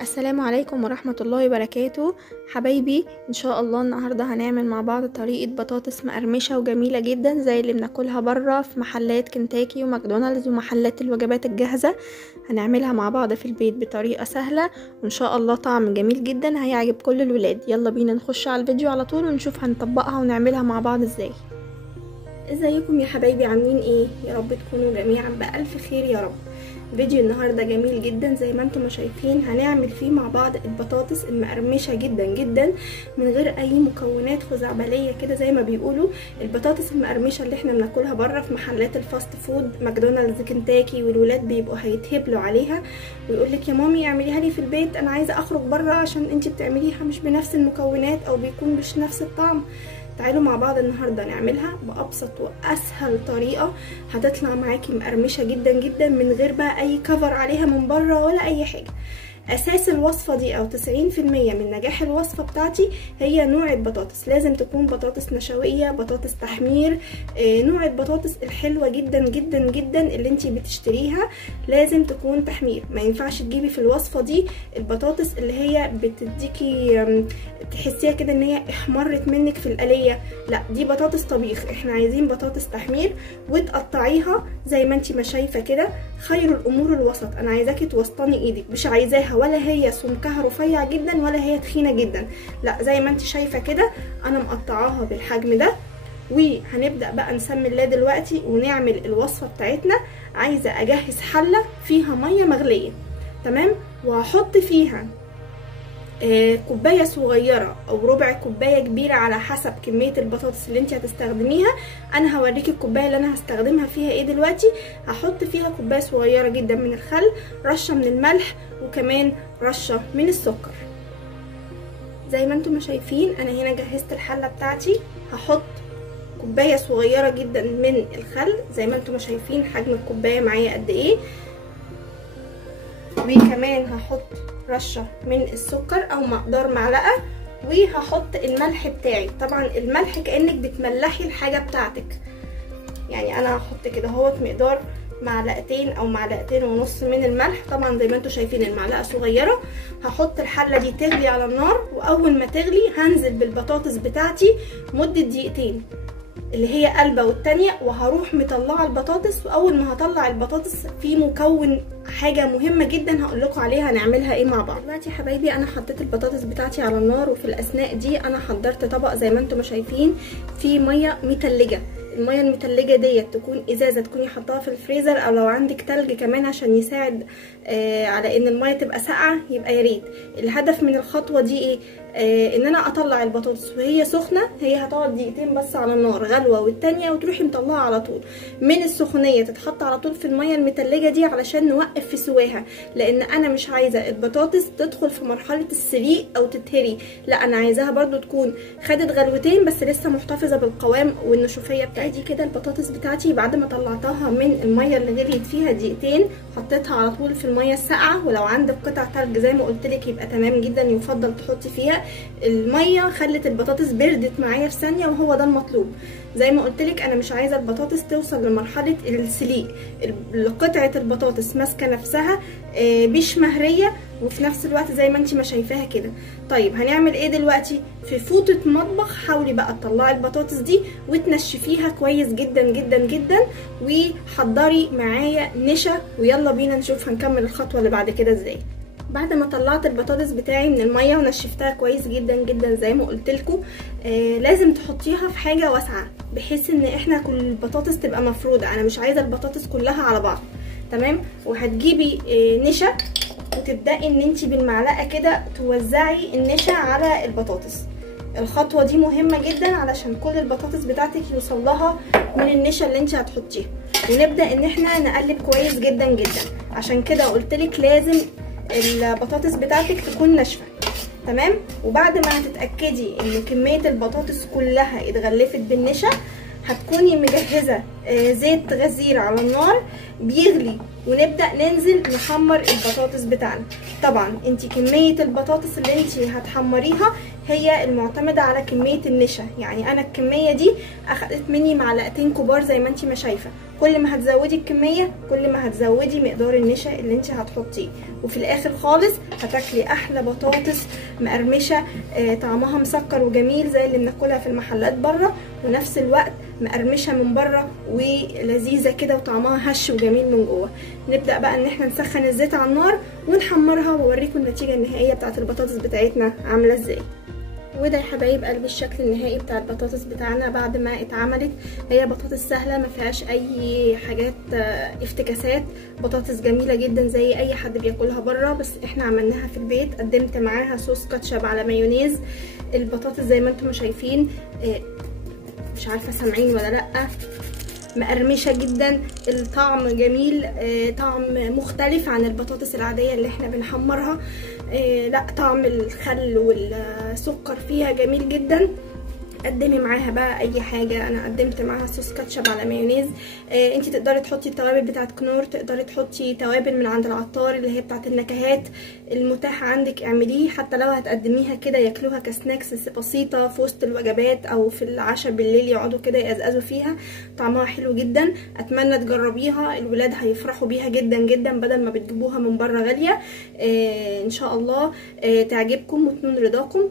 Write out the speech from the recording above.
السلام عليكم ورحمة الله وبركاته. حبايبي ان شاء الله النهاردة هنعمل مع بعض طريقة بطاطس مقرمشة وجميلة جدا زي اللي بناكلها بره في محلات كنتاكي وماكدونالدز ومحلات الوجبات الجاهزة. هنعملها مع بعض في البيت بطريقة سهلة وان شاء الله طعم جميل جدا هيعجب كل الولاد. يلا بينا نخش على الفيديو على طول ونشوف هنطبقها ونعملها مع بعض ازاي. ازيكم يا حبايبي، عاملين ايه؟ يا رب تكونوا جميعا بألف خير يا رب. فيديو النهاردة جميل جدا زي ما انتم شايفين، هنعمل فيه مع بعض البطاطس المقرمشة جدا جدا من غير اي مكونات خزعبلية كده زي ما بيقولوا. البطاطس المقرمشة اللي احنا بناكلها بره في محلات الفاست فود ماكدونالدز كنتاكي، والولاد بيبقوا هيتهبلوا عليها ويقولك يا مامي اعمليها لي في البيت، انا عايزة اخرج بره عشان انتي بتعمليها مش بنفس المكونات او بيكون مش نفس الطعم. تعالوا مع بعض النهاردة نعملها بأبسط وأسهل طريقة، هتطلع معاكي مقرمشة جدا جدا من غير بقى أي كفر عليها من بره ولا أي حاجة. أساس الوصفة دي أو 90% من نجاح الوصفة بتاعتي هي نوع البطاطس. لازم تكون بطاطس نشوية، بطاطس تحمير، نوع البطاطس الحلوة جدا جدا جدا اللي انتي بتشتريها لازم تكون تحمير. ما ينفعش تجيبي في الوصفة دي البطاطس اللي هي بتديكي تحسيها كده ان هي احمرت منك في القلية، لا دي بطاطس طبيخ. احنا عايزين بطاطس تحمير وتقطعيها زي ما انتي ما شايفة كده. خير الامور الوسط، انا عايزاكي توسطني ايدك، مش عايزاها ولا هي سمكها رفيع جدا ولا هي تخينة جدا، لا زي ما انتي شايفة كده انا مقطعاها بالحجم ده. وهنبدأ بقى نسمي الله دلوقتي ونعمل الوصفة بتاعتنا. عايزة اجهز حلة فيها مية مغلية، تمام، وهحط فيها كوبايه صغيره او ربع كوبايه كبيره على حسب كميه البطاطس اللي انت هتستخدميها. انا هوريكي الكوبايه اللي انا هستخدمها فيها ايه دلوقتي. هحط فيها كوبايه صغيره جدا من الخل، رشه من الملح، وكمان رشه من السكر. زي ما انتم شايفين انا هنا جهزت الحله بتاعتي. هحط كوبايه صغيره جدا من الخل زي ما انتم شايفين حجم الكوبايه معايا قد ايه، وكمان هحط رشة من السكر او مقدار معلقة، وهحط الملح بتاعي. طبعا الملح كأنك بتملحي الحاجة بتاعتك، يعني انا هحط كده اهوت مقدار معلقتين او معلقتين ونص من الملح. طبعا زي ما انتم شايفين المعلقة صغيرة. هحط الحلة دي تغلي على النار، واول ما تغلي هنزل بالبطاطس بتاعتي مدة دقيقتين اللي هي قلبة والتانية، وهروح مطلعه البطاطس. واول ما هطلع البطاطس في مكون حاجة مهمة جدا هقول لكم عليها هنعملها ايه مع بعض. دلوقتي يا حبايبي انا حطيت البطاطس بتاعتي على النار، وفي الاثناء دي انا حضرت طبق زي ما انتم شايفين فيه مية متلجة. المية المتلجة ديت تكون ازازة تكوني حطاها في الفريزر، او لو عندك تلج كمان عشان يساعد على ان المية تبقى ساقعة يبقى ياريت. الهدف من الخطوة دي ايه؟ ان انا اطلع البطاطس وهي سخنة. هي هتقعد دقيقتين بس على النار غلوة، والتانية وتروحي مطلعها على طول من السخونية تتحط على طول في المية المتلجة دي علشان نوقف في سواها، لان انا مش عايزة البطاطس تدخل في مرحلة السليق او تتهري، لا انا عايزاها برضو تكون خدت غلوتين بس لسه محتفظة بالقوام والنشوفية بتاعتي. دي كده البطاطس بتاعتي بعد ما طلعتها من المية اللي غليت فيها دقيقتين حطيتها على طول في المية الساقعة. ولو عندك قطع تلج زي ما قلت لك يبقى تمام جدا، يفضل تحطي فيها. المية خلت البطاطس بردت معايا في ثانية وهو ده المطلوب. زي ما قلت لك انا مش عايزة البطاطس توصل لمرحلة السليق، قطعة البطاطس ماسكة نفسها مش مهرية، وفي نفس الوقت زي ما انتي ما شايفاها كده. طيب هنعمل ايه دلوقتي؟ في فوطة مطبخ حاولي بقى تطلعي البطاطس دي وتنشفيها كويس جدا جدا جدا، وحضري معايا نشا. ويلا بينا نشوف هنكمل الخطوة اللي بعد كده ازاي. بعد ما طلعت البطاطس بتاعي من المية ونشفتها كويس جدا جدا زي ما قلت لكم، لازم تحطيها في حاجة واسعة بحيث ان احنا كل البطاطس تبقى مفرودة. انا مش عايزة البطاطس كلها على بعض، تمام. وهتجيبي نشا وتبدأي ان انتي بالمعلقة كده توزعي النشا على البطاطس. الخطوة دي مهمة جدا علشان كل البطاطس بتاعتك يوصل لها من النشا اللي انتي هتحطيها. ونبدأ ان احنا نقلب كويس جدا جدا. عشان كده قلتلك لازم البطاطس بتاعتك تكون ناشفة، تمام. وبعد ما هتتأكدي ان كمية البطاطس كلها اتغلفت بالنشا هتكوني مجهزة زيت غزير على النار بيغلي، ونبدأ ننزل نحمر البطاطس بتاعنا. طبعا انتي كمية البطاطس اللي انتي هتحمريها هي المعتمدة على كمية النشا. يعني انا الكمية دي اخدت مني معلقتين كبار زي ما انتي ما شايفة. كل ما هتزودي الكمية كل ما هتزودي مقدار النشا اللي انتي هتحطيه، وفي الاخر خالص هتاكلي احلى بطاطس مقرمشة طعمها مسكر وجميل زي اللي بناكلها في المحلات بره، ونفس الوقت مقرمشة من بره ولذيذة كده وطعمها هش وجميل من جوه. نبدأ بقى ان احنا نسخن الزيت على النار ونحمرها، واوريكم النتيجة النهائية بتاعت البطاطس بتاعتنا عاملة ازاي. وده يا حبايب قلبي الشكل النهائي بتاع البطاطس بتاعنا بعد ما اتعملت. هي بطاطس سهله ما فيهاش اي حاجات افتكاسات، بطاطس جميله جدا زي اي حد بياكلها بره، بس احنا عملناها في البيت. قدمت معاها صوص كاتشب على مايونيز. البطاطس زي ما انتم شايفين مش عارفه سامعين ولا لا، مقرمشه جدا، الطعم جميل، طعم مختلف عن البطاطس العاديه اللي احنا بنحمرها. لا، طعم الخل والسكر فيها جميل جدا. قدمي معاها بقى اي حاجه. انا قدمت معاها صوص كاتشب على مايونيز. انتي تقدري تحطي التوابل بتاعت كنور، تقدري تحطي توابل من عند العطار اللي هي بتاعت النكهات المتاحه عندك، اعمليه. حتى لو هتقدميها كده ياكلوها كسناكس بسيطه في وسط الوجبات او في العشاء بالليل، يقعدوا كده يقزقزوا فيها، طعمها حلو جدا. اتمنى تجربيها، الولاد هيفرحوا بيها جدا جدا بدل ما بتجيبوها من بره غاليه. ان شاء الله تعجبكم وتنول رضاكم.